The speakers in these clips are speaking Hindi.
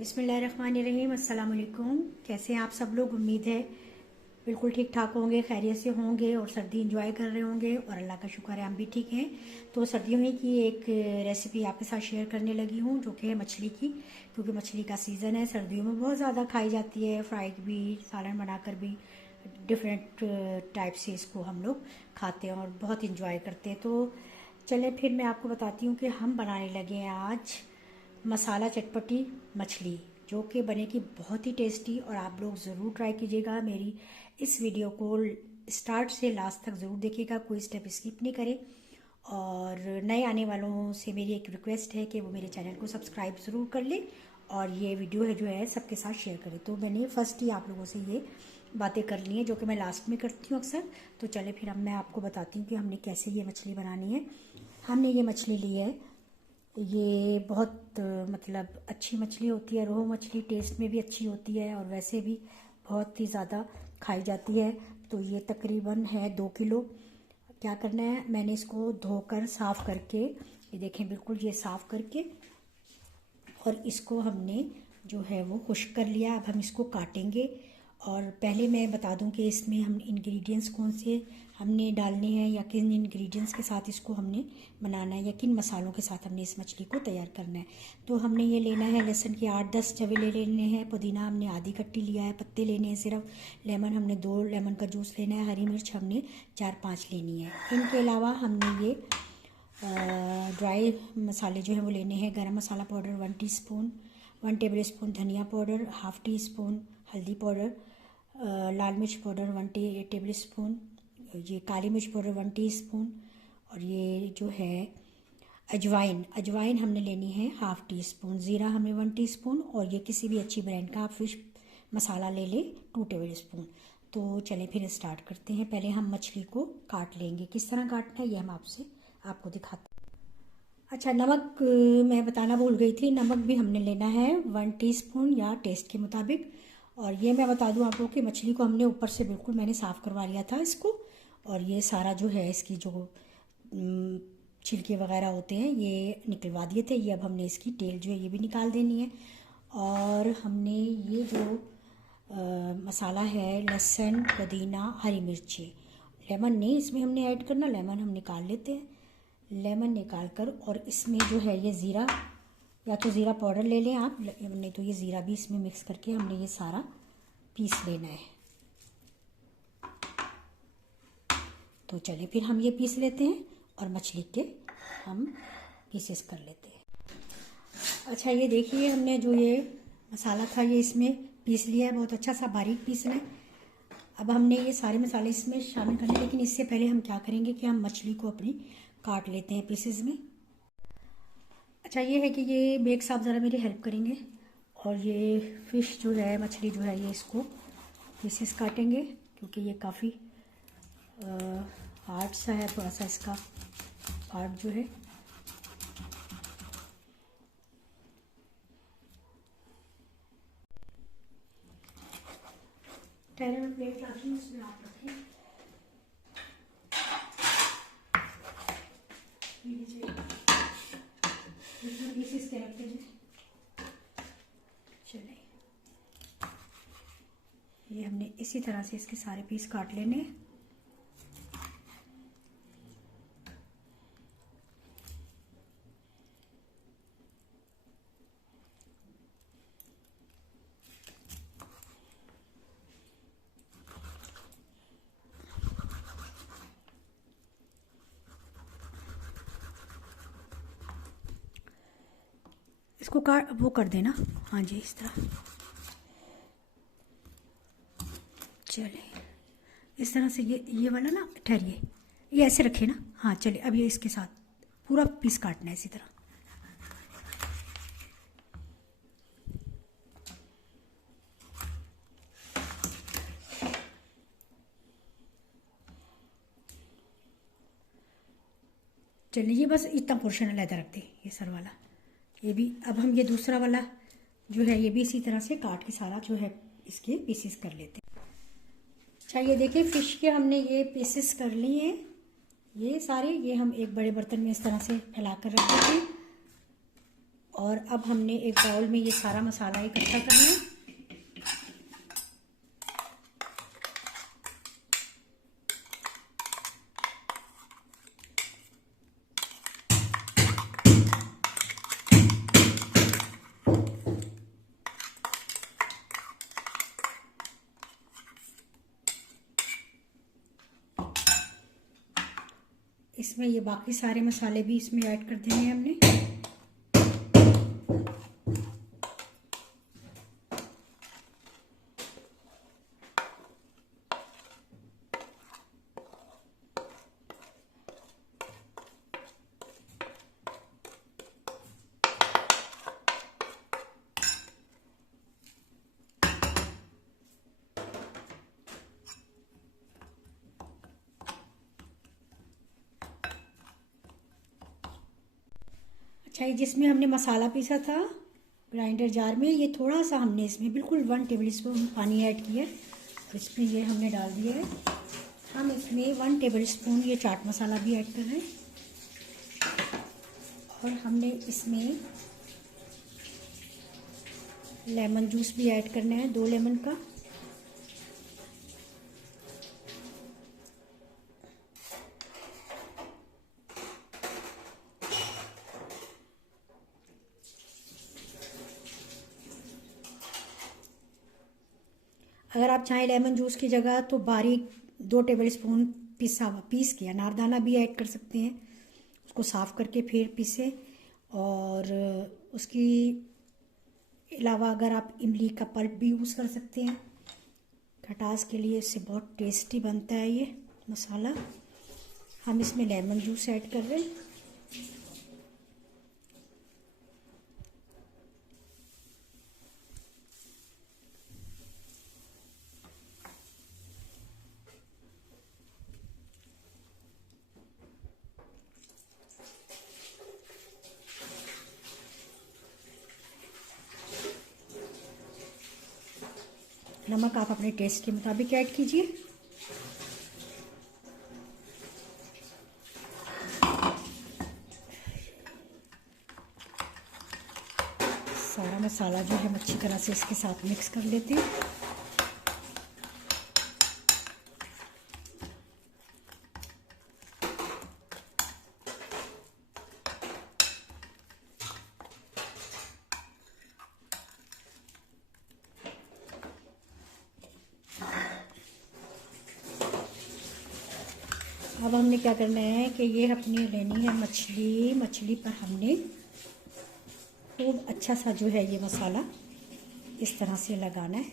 बिस्मिल्लाहिर्रहमानिर्रहीम। अस्सलाम वालेकुम। कैसे हैं आप सब लोग? उम्मीद है बिल्कुल ठीक ठाक होंगे, खैरियत से होंगे और सर्दी एंजॉय कर रहे होंगे और अल्लाह का शुक्र है हम भी ठीक हैं। तो सर्दियों ही की एक रेसिपी आपके साथ शेयर करने लगी हूँ जो कि है मछली की, क्योंकि मछली का सीज़न है, सर्दियों में बहुत ज़्यादा खाई जाती है, फ्राई भी, सालन बनाकर भी, डिफरेंट टाइप से इसको हम लोग खाते हैं और बहुत इंजॉय करते हैं। तो चलें फिर मैं आपको बताती हूँ कि हम बनाने लगे हैं आज मसाला चटपटी मछली, जो कि बनेगी बहुत ही टेस्टी और आप लोग ज़रूर ट्राई कीजिएगा। मेरी इस वीडियो को स्टार्ट से लास्ट तक ज़रूर देखिएगा, कोई स्टेप स्किप नहीं करें। और नए आने वालों से मेरी एक रिक्वेस्ट है कि वो मेरे चैनल को सब्सक्राइब ज़रूर कर लें और ये वीडियो है जो है सबके साथ शेयर करें। तो मैंने फर्स्ट ही आप लोगों से ये बातें कर ली हैं जो कि मैं लास्ट में करती हूँ अक्सर। तो चले फिर अब मैं आपको बताती हूँ कि हमने कैसे ये मछली बनानी है। हमने ये मछली ली है, ये बहुत मतलब अच्छी मछली होती है, रोहू मछली टेस्ट में भी अच्छी होती है और वैसे भी बहुत ही ज़्यादा खाई जाती है। तो ये तकरीबन है 2 किलो। क्या करना है, मैंने इसको धोकर साफ़ करके, ये देखें बिल्कुल ये साफ़ करके, और इसको हमने जो है वो खुश्क कर लिया। अब हम इसको काटेंगे और पहले मैं बता दूं कि इसमें हम इंग्रेडिएंट्स कौन से हमने डालने हैं या किन इंग्रेडिएंट्स के साथ इसको हमने बनाना है या किन मसालों के साथ हमने इस मछली को तैयार करना है। तो हमने ये लेना है लहसुन के 8-10 जवे ले लेने हैं, पुदीना हमने आधी कट्टी लिया है, पत्ते लेने हैं सिर्फ, लेमन हमने 2 लेमन का जूस लेना है, हरी मिर्च हमने 4-5 लेनी है। इनके अलावा हमने ये ड्राई मसाले जो हैं वो लेने हैं। गरम मसाला पाउडर 1 टीस्पून, 1 टेबल स्पून धनिया पाउडर, हाफ़ टी स्पून हल्दी पाउडर, लाल मिर्च पाउडर 1 टेबल स्पून, ये काली मिर्च पाउडर 1 टीस्पून, और ये जो है अजवाइन हमने लेनी है हाफ़ टी स्पून, ज़ीरा हमें 1 टीस्पून, और ये किसी भी अच्छी ब्रांड का आप फिश मसाला ले लें 2 टेबल स्पून। तो चलें फिर स्टार्ट करते हैं। पहले हम मछली को काट लेंगे, किस तरह काटना है ये हम आपको दिखाते हैं। अच्छा, नमक मैं बताना भूल गई थी, नमक भी हमने लेना है 1 टीस्पून या टेस्ट के मुताबिक। और ये मैं बता दूं आप लोग कि मछली को हमने ऊपर से बिल्कुल मैंने साफ़ करवा लिया था इसको, और ये सारा जो है इसकी जो छिलके वगैरह होते हैं ये निकलवा दिए थे। ये अब हमने इसकी टेल जो है ये भी निकाल देनी है। और हमने ये जो मसाला है, लहसुन, पुदीना, हरी मिर्ची, लेमन नहीं इसमें हमने ऐड करना, लेमन हम निकाल लेते हैं, लेमन निकाल कर, और इसमें जो है ये ज़ीरा, या तो ज़ीरा पाउडर ले लें आप, नहीं तो ये ज़ीरा भी इसमें मिक्स करके हमने ये सारा पीस लेना है। तो चलिए फिर हम ये पीस लेते हैं और मछली के हम पीसेस कर लेते हैं। अच्छा, ये देखिए हमने जो ये मसाला था ये इसमें पीस लिया है, बहुत अच्छा सा बारीक पीसना है। अब हमने ये सारे मसाले इसमें शामिल करने, लेकिन इससे पहले हम क्या करेंगे कि हम मछली को अपनी काट लेते हैं पीसेस में। अच्छा, ये है कि ये बेग साहब ज़रा मेरी हेल्प करेंगे, और ये फ़िश जो है, मछली जो है, ये इसको पीसेस काटेंगे क्योंकि ये काफ़ी हार्ड सा है, थोड़ा सा इसका पार्ट जो है। टेलर में प्लेट रखी, उसमें आप रखें। पीसेस के रखते हैं। चलिए, ये हमने इसी तरह से इसके सारे पीस काट लेने हैं। इसको वो कर देना, हाँ जी, इस तरह। चलिए, इस तरह से ये वाला ना, ठहरिए, ये ऐसे रखे ना, हाँ चलिए। अब ये इसके साथ पूरा पीस काटना है इसी तरह। चलिए, ये बस इतना पोर्शन अलग रख दे, ये सर वाला, ये भी। अब हम ये दूसरा वाला जो है ये भी इसी तरह से काट के सारा जो है इसके पीसेस कर लेते हैं। अच्छा, ये देखिए फ़िश के हमने ये पीसेस कर लिए हैं, ये सारे, ये हम एक बड़े बर्तन में इस तरह से फैला कर रख देते हैं। और अब हमने एक बाउल में ये सारा मसाला इकट्ठा करना है। इसमें ये बाकी सारे मसाले भी इसमें ऐड कर देने हैं हमने। अच्छा, ये जिसमें हमने मसाला पीसा था ग्राइंडर जार में, ये थोड़ा सा हमने इसमें बिल्कुल 1 टेबल स्पून पानी ऐड किया है और इसमें ये हमने डाल दिया है। हम इसमें 1 टेबल स्पून ये चाट मसाला भी ऐड कर रहे हैं और हमने इसमें लेमन जूस भी ऐड करना है, 2 लेमन का। अगर आप चाहें लेमन जूस की जगह तो बारीक 2 टेबल स्पून पीस के अनारदाना भी ऐड कर सकते हैं, उसको साफ़ करके फिर पीसें। और उसकी अलावा अगर आप इमली का पल्प भी यूज़ कर सकते हैं खटास के लिए, इससे बहुत टेस्टी बनता है ये मसाला। हम इसमें लेमन जूस ऐड कर रहे हैं। नमक आप अपने टेस्ट के मुताबिक ऐड कीजिए। सारा मसाला जो है हम अच्छी तरह से इसके साथ मिक्स कर लेते हैं। अब हमने क्या करना है कि ये अपनी लेनी है मछली पर हमने खूब अच्छा सा जो है ये मसाला इस तरह से लगाना है।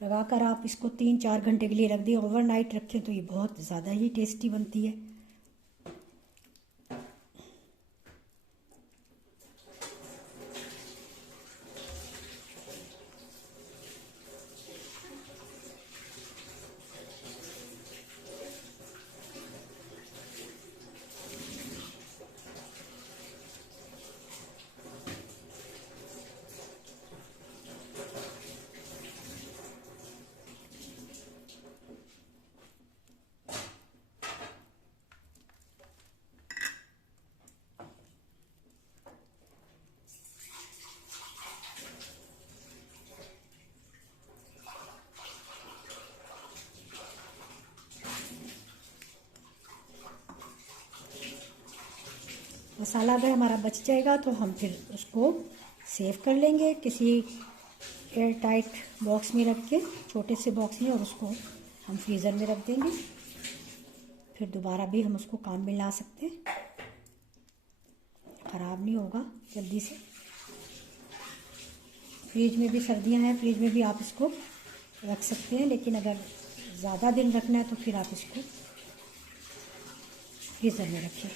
लगाकर आप इसको 3-4 घंटे के लिए रख दें। ओवरनाइट रखें तो ये बहुत ज़्यादा ही टेस्टी बनती है। मसाला अगर हमारा बच जाएगा तो हम फिर उसको सेव कर लेंगे किसी एयर टाइट बॉक्स में रख के, छोटे से बॉक्स में, और उसको हम फ्रीज़र में रख देंगे। फिर दोबारा भी हम उसको काम में ला सकते हैं, ख़राब नहीं होगा जल्दी से। फ्रिज में भी सर्दियां हैं, फ्रिज में भी आप इसको रख सकते हैं, लेकिन अगर ज़्यादा दिन रखना है तो फिर आप इसको फ्रीज़र में रखें।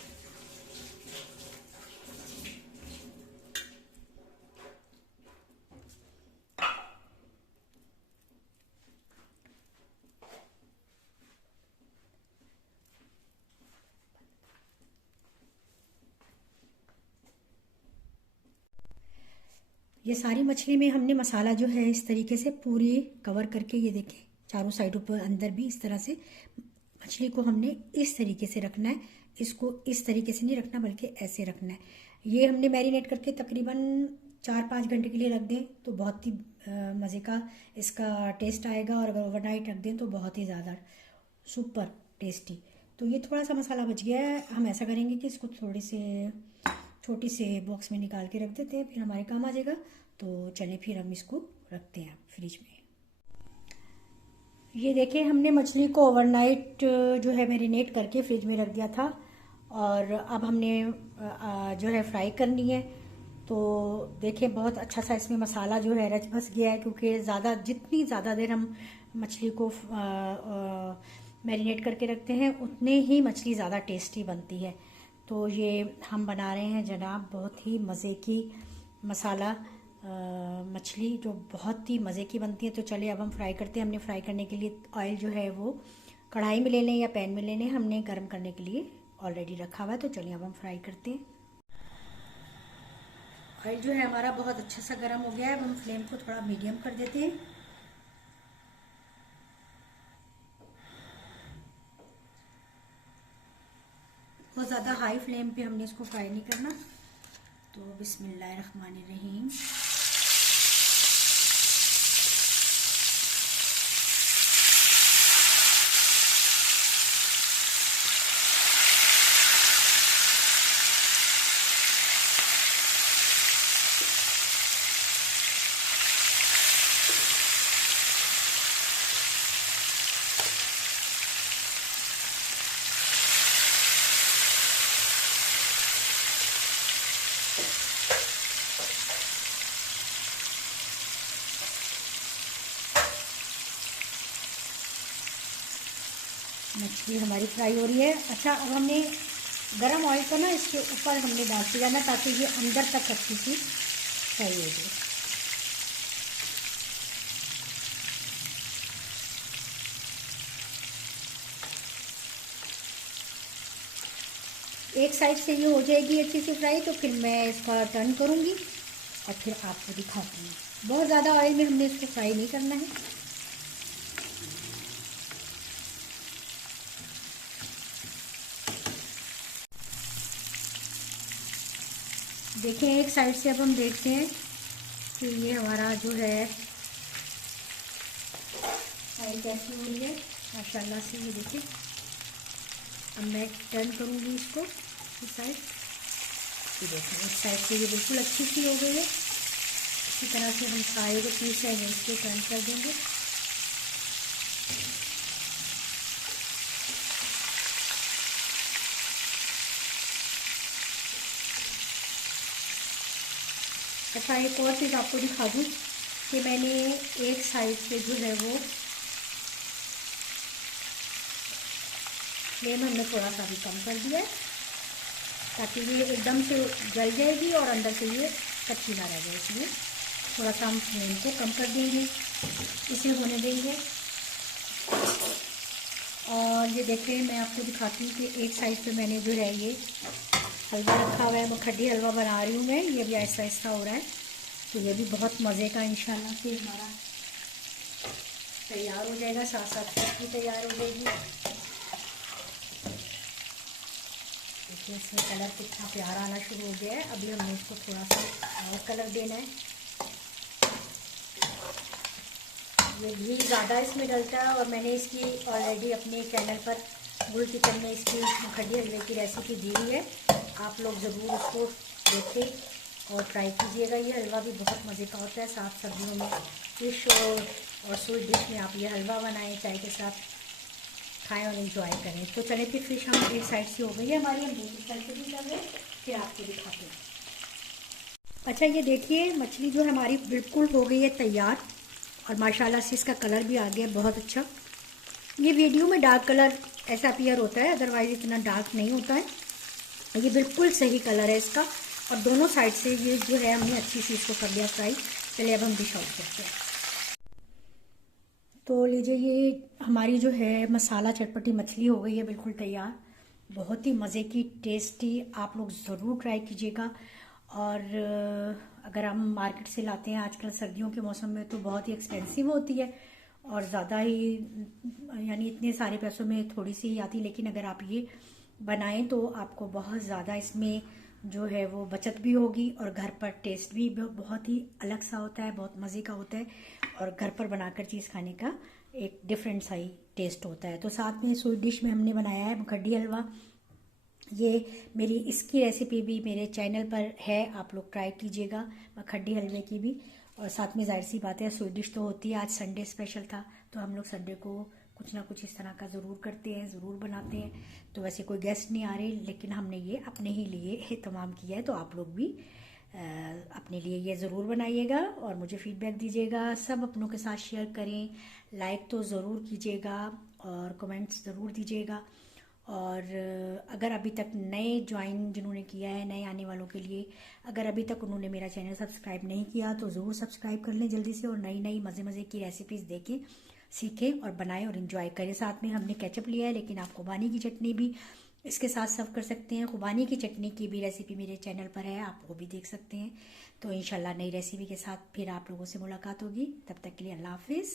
ये सारी मछली में हमने मसाला जो है इस तरीके से पूरी कवर करके, ये देखें चारों साइडों पर अंदर भी इस तरह से मछली को हमने इस तरीके से रखना है। इसको इस तरीके से नहीं रखना बल्कि ऐसे रखना है। ये हमने मैरिनेट करके तकरीबन 4-5 घंटे के लिए रख दें तो बहुत ही मज़े का इसका टेस्ट आएगा, और अगर ओवरनाइट रख दें तो बहुत ही ज़्यादा सुपर टेस्टी। तो ये थोड़ा सा मसाला बच गया है, हम ऐसा करेंगे कि इसको थोड़ी से छोटी से बॉक्स में निकाल के रख देते हैं, फिर हमारे काम आ जाएगा। तो चलिए फिर हम इसको रखते हैं फ्रिज में। ये देखिए हमने मछली को ओवरनाइट जो है मैरिनेट करके फ्रिज में रख दिया था, और अब हमने जो है फ्राई करनी है। तो देखिए बहुत अच्छा सा इसमें मसाला जो है रच बस गया है, क्योंकि जितनी ज़्यादा देर हम मछली को मैरिनेट करके रखते हैं उतने ही मछली ज़्यादा टेस्टी बनती है। तो ये हम बना रहे हैं जनाब बहुत ही मज़े की मसाला मछली जो बहुत ही मज़े की बनती है। तो चलिए अब हम फ्राई करते हैं। हमने फ्राई करने के लिए ऑयल जो है वो कढ़ाई में ले लें या पैन में ले लें, हमने गर्म करने के लिए ऑलरेडी रखा हुआ है। तो चलिए अब हम फ्राई करते हैं। ऑयल जो है हमारा बहुत अच्छा सा गर्म हो गया है। अब हम फ्लेम को थोड़ा मीडियम कर देते हैं। बहुत ज़्यादा हाई फ्लेम पे हमने इसको फ्राई नहीं करना। तो बिस्मिल्लाहिर्रहमानिर्रहीम। मछली हमारी फ्राई हो रही है। अच्छा, अब हमने गरम ऑयल को ना इसके ऊपर हमने डालते जाना ताकि ये अंदर तक अच्छी सी फ्राई हो जाए। एक साइड से ये हो जाएगी अच्छी सी फ्राई, तो फिर मैं इसका टर्न करूँगी और फिर आपको दिखाती हूँ। बहुत ज़्यादा ऑयल में हमने इसको फ्राई नहीं करना है। देखें एक साइड से अब हम देखते हैं कि ये हमारा जो है फ्राई कैसी हो रही है माशाल्लाह से। ये देखिए अब मैं टर्न करूँगी इसको इस साइड। ये देखें इस साइड से ये बिल्कुल अच्छी सी हो गई है। इसी तरह से हम सारे जो पीस है इसको टर्न कर देंगे। अच्छा, एक और चीज़ आपको दिखा दूँ कि मैंने एक साइड से जो है वो फ्लेम हमने थोड़ा सा भी कम कर दिया है ताकि ये एकदम से जल जाएगी और अंदर से ये कच्ची ना रह जाए, इसलिए थोड़ा सा हम फ्लेम को कम कर देंगे, इसे होने देंगे। और ये देखें मैं आपको दिखाती हूँ कि एक साइड पे मैंने जो है ये हलवा रखा हुआ है, मखडी हलवा बना रही हूँ मैं। ये भी ऐसा ऐसा हो रहा है, तो ये भी बहुत मज़े का इंशाल्लाह से हमारा तैयार हो जाएगा। साथ साथ भी तैयार हो जाएगी। देखिए इसमें कलर कितना प्यारा आना शुरू हो गया है। अभी हमने इसको थोड़ा सा और कलर देना है। ये घी ज़्यादा इसमें डलता है और मैंने इसकी ऑलरेडी अपने चैनल पर गुल किचन में इसकी मखडी हलवे की रेसिपी दी हुई है। आप लोग ज़रूर उसको देखें और ट्राई कीजिएगा। ये हलवा भी बहुत मज़े का होता है। साथ सर्दियों में फिश और स्वीट डिश में आप ये हलवा बनाएं, चाय के साथ खाएं और एंजॉय करें। तो चले फिर फिश हम एक साइड से हो गई है हमारी, हम दूसरी साइड से भी कर रहे हैं, फिर आपको दिखाते हैं। अच्छा, ये देखिए मछली जो हमारी बिल्कुल हो गई है तैयार, और माशाल्लाह से इसका कलर भी आ गया बहुत अच्छा। ये वीडियो में डार्क कलर ऐसा अपीयर होता है, अदरवाइज इतना डार्क नहीं होता है। ये बिल्कुल सही कलर है इसका, और दोनों साइड से ये जो है हमने अच्छी सी इसको कर लिया फ्राई। चलिए अब हम डिश आउट करते हैं। तो लीजिए ये हमारी जो है मसाला चटपटी मछली हो गई है बिल्कुल तैयार। बहुत ही मज़े की टेस्टी, आप लोग ज़रूर ट्राई कीजिएगा। और अगर हम मार्केट से लाते हैं आजकल सर्दियों के मौसम में तो बहुत ही एक्सपेंसिव होती है, और ज़्यादा ही यानी इतने सारे पैसों में थोड़ी सी ही आती, लेकिन अगर आप ये बनाएं तो आपको बहुत ज़्यादा इसमें जो है वो बचत भी होगी और घर पर टेस्ट भी बहुत ही अलग सा होता है, बहुत मज़े का होता है और घर पर बनाकर चीज़ खाने का एक डिफरेंट सा ही टेस्ट होता है। तो साथ में स्वीट डिश में हमने बनाया है मखड्डी हलवा। ये मेरी इसकी रेसिपी भी मेरे चैनल पर है, आप लोग ट्राई कीजिएगा मखड्डी हलवे की भी। और साथ में जाहिर सी बात है स्वीट डिश तो होती है, आज संडे स्पेशल था तो हम लोग संडे को कुछ ना कुछ इस तरह का ज़रूर करते हैं, ज़रूर बनाते हैं। तो वैसे कोई गेस्ट नहीं आ रहे, लेकिन हमने ये अपने ही लिए तमाम किया है, तो आप लोग भी अपने लिए ये ज़रूर बनाइएगा और मुझे फीडबैक दीजिएगा। सब अपनों के साथ शेयर करें, लाइक तो ज़रूर कीजिएगा और कमेंट्स ज़रूर दीजिएगा। और अगर अभी तक नए ज्वाइन जिन्होंने किया है, नए आने वालों के लिए अगर अभी तक उन्होंने मेरा चैनल सब्सक्राइब नहीं किया तो ज़रूर सब्सक्राइब कर लें जल्दी से, और नई नई मज़े मज़े की रेसिपीज़ देखें, सीखें और बनाएं और इन्जॉय करें। साथ में हमने केचप लिया है, लेकिन आप खुबानी की चटनी भी इसके साथ सर्व कर सकते हैं। खुबानी की चटनी की भी रेसिपी मेरे चैनल पर है, आप वो भी देख सकते हैं। तो इंशाल्लाह नई रेसिपी के साथ फिर आप लोगों से मुलाकात होगी, तब तक के लिए अल्लाह हाफिज़।